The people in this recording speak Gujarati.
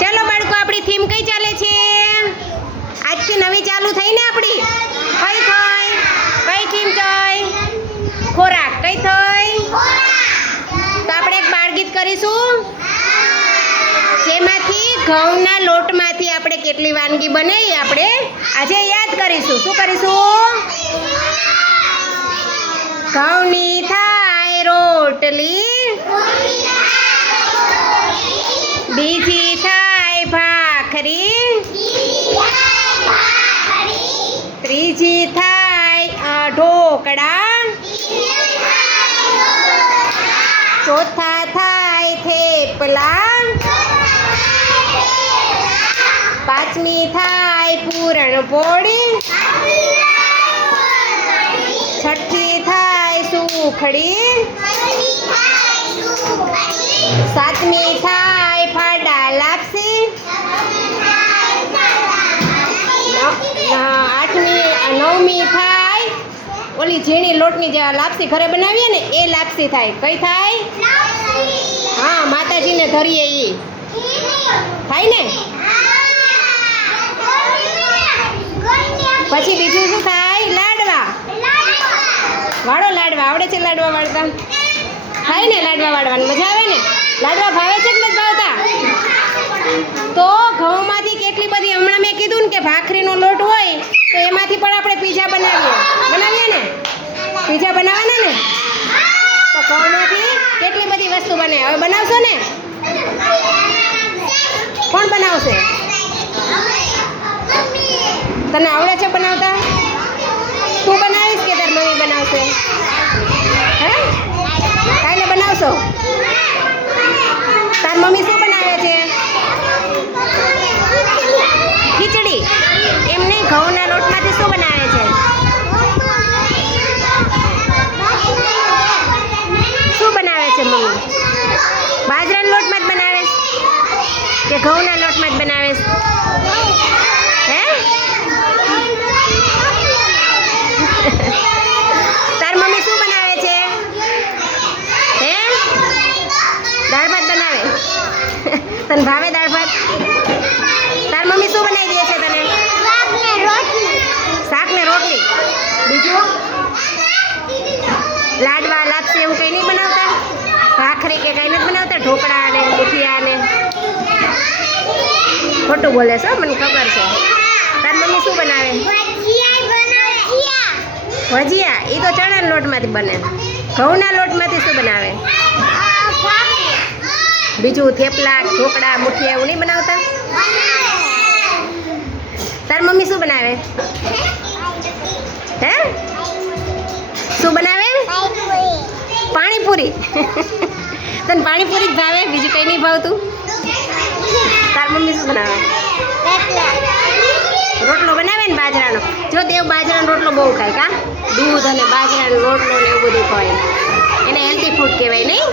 ચલો બાળકો, આપણી થીમ કઈ ચાલે છે? આજથી નવી ચાલુ થઈ ને આપણી? કઈ થઈ. કઈ થીમ થઈ ખોરાક. કઈ થઈ? તો આપણે એક બાળગીત કરીશું. જેમાંથી ઘઉંના લોટમાંથી આપણે કેટલી વાનગી બને આપણે આજે યાદ કરીશું. શું કરીશું? ઘઉંની થાય રોટલી. ચોથા થાય થેપલા પાંચમી થાય પૂરણ પોળી. છઠ્ઠી થાય સુખડી. સાતમી થાય ફાડા લાપસી. આઠમી નવમી થાય ઓલી ઝીણી લોટની જે લાપસી ઘરે બનાવીએ ને, એ લાપસી થાય. કઈ થાય? હા, માતાજીને ધરીએ એ થાય ને? પછી બીજું શું થાય? લાડવા. વાળો લાડવા, આવડે છે લાડવા વાળતા? થાય ને લાડવા વાળવાની? મજા આવે ને? લાડવા ભાવે છે કે નથી ભાવતા? તો ઘઉંમાંથી કેટલી બધી, હમણાં મેં કીધું ને કે ભાખરીનો લોટ હોય, તો એમાંથી પણ આપણે પીઝા બનાવીએ. પીઝા બનાવવાના ને? તો ઘઉંમાંથી કેટલી બધી વસ્તુ બને? હવે બનાવશો ને? કોણ બનાવશે? તને આવડે છે બનાવતા તું બનાવીશ કે તાર મમ્મી બનાવશે હે કાલે બનાવશો તાર મમ્મી શું બનાવે છે ખીચડી એમ નહીં ઘઉંના લોટમાંથી શું બનાવે છે શું બનાવે છે મમ્મી બાજરાના લોટમાં જ બનાવે છે કે જ બનાવે હે? તાર મમ્મી શું બનાવે છે? હે? દાળ ભાત બનાવે. તને ભાવે દાળ ભાત? તાર મમ્મી શું બનાવી દે છે તને? શાક ને રોટલી. બીજું? લાડવા, લાપસી એવું કંઈ નહીં બનાવતા? ભાખરી કે કંઈ નથી બનાવતા? ઢોકળા ને મુઠિયા ને ખોટું બોલે છો મને ખબર છે. તાર મમ્મી શું બનાવે? ભજીયા એ તો ચણાના લોટમાંથી બને. ઘઉંના લોટમાંથી શું બનાવે? બીજું થેપલા ઢોકળા મુઠિયા એવું નહીં બનાવતા? તાર મમ્મી શું બનાવે? હે? શું બનાવે? પાણીપુરી. તને પાણીપુરી જ ભાવે? બીજું કંઈ નહીં ભાવતું? મમ્મી શું બનાવે? રોટલો બનાવે ને બાજરાનો? જો દેવ બાજરાનો રોટલો બહુ ખાય કા? દૂધ અને બાજરાનો રોટલો ને એવું બધું ખાય. એને હેલ્ધી ફૂડ કહેવાય નહીં?